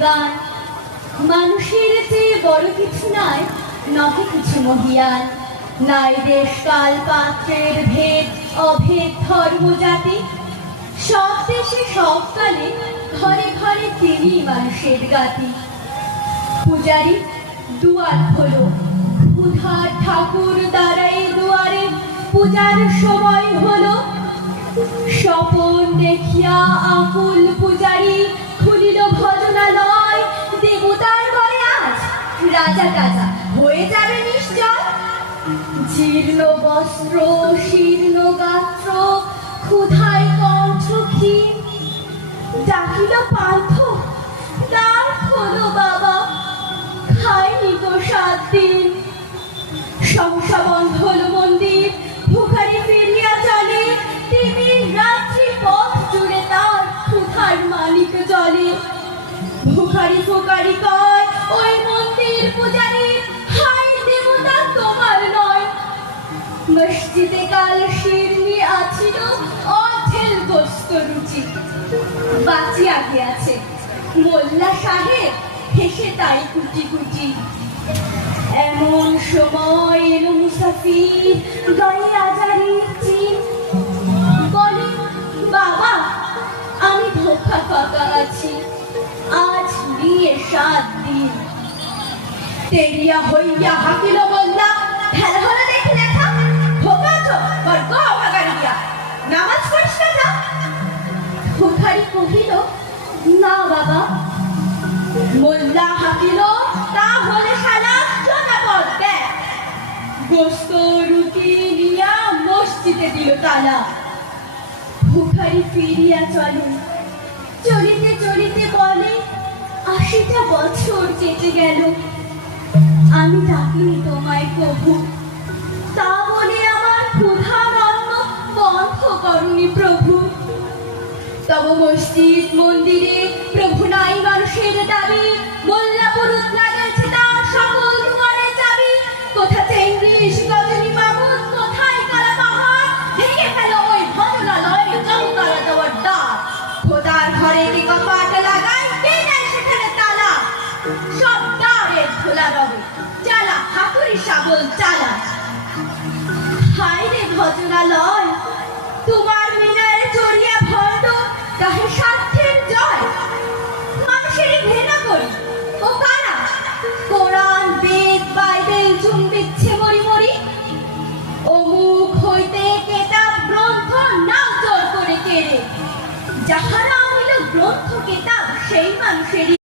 গান। মানুষের চেয়ে বড় কিছু নাই নহে কিছু মহিয়ান নাই দেশ কাল পাত্রের ভেদ, অভেদ ধর্ম জাতি। সব দেশে সব কালে ঘরে ঘরে তিনি মানুষের গাতি। পূজারি, দুয়ার হলো উধার ঠাকুর দাঁড়াই দুয়ারে পূজার সময় হলো। স্বপন দেখিয়া আকুল হয়ে যাবে নিশ্চয়। জীর্ণ বস্ত্র, শীর্ণ গাত্র, ক্ষুধায় কণ্ঠ ক্ষীণ। ডাকিল দ্বার খোলো বাবা খায়নি তো সাত দিন। সহসা বন্ধ হলো মন্দির, ভুখারি ফিরিয়া চলে। তিমির রাত্রি পথ জুড়ে তার ক্ষুধার মালিক জলে। ভুখারি ফোকারি কয় মসজিদে কাল শিরনি আছিল, অথেল গোস্ত রুচি। বাঁচিয়া গিয়াছে মোল্লা সাহেব হেসে তাই কুটি কুটি। এমন সময় মুসাফির গায়ে বলে, বাবা, আমি ধোকা ফাঁকা আছি। আজ নিয়ে সাত দিন। তেরিয়া হইয়া হাকিল বললা কহিল না, বাবা। মোল্লা হাকিল, তাহলে মসজিদে দিল তালা। ভিখারি ফিরিয়া চলে। চলিতে বলে, আশিটা বছর কেটে গেল। আমি ডাকিনি তোমায় প্রভু। তা বলে আমার অন্ন বন্ধ করনি প্রভু। তব মসজিদ মন্দিরে প্রভু নাই মানুষের দাবি, মোল্লা পুরুত লাগাইছে তার সকল দুয়ারে কোথা চেঙ্গিস গজনী মামুদ কোথায় কালা পাহাড়, ভেঙে ফেল ওই জমকালা দেওয়ার খোদার ঘরে কি কপাট লাগাই, কে সেখানে তালা? সব দ্বারে খোলা রবে চালা হাতুড়ি, শাবল চালা হায় রে ভজনালয় গ্রন্থ কেতাব সেই মানুষেরই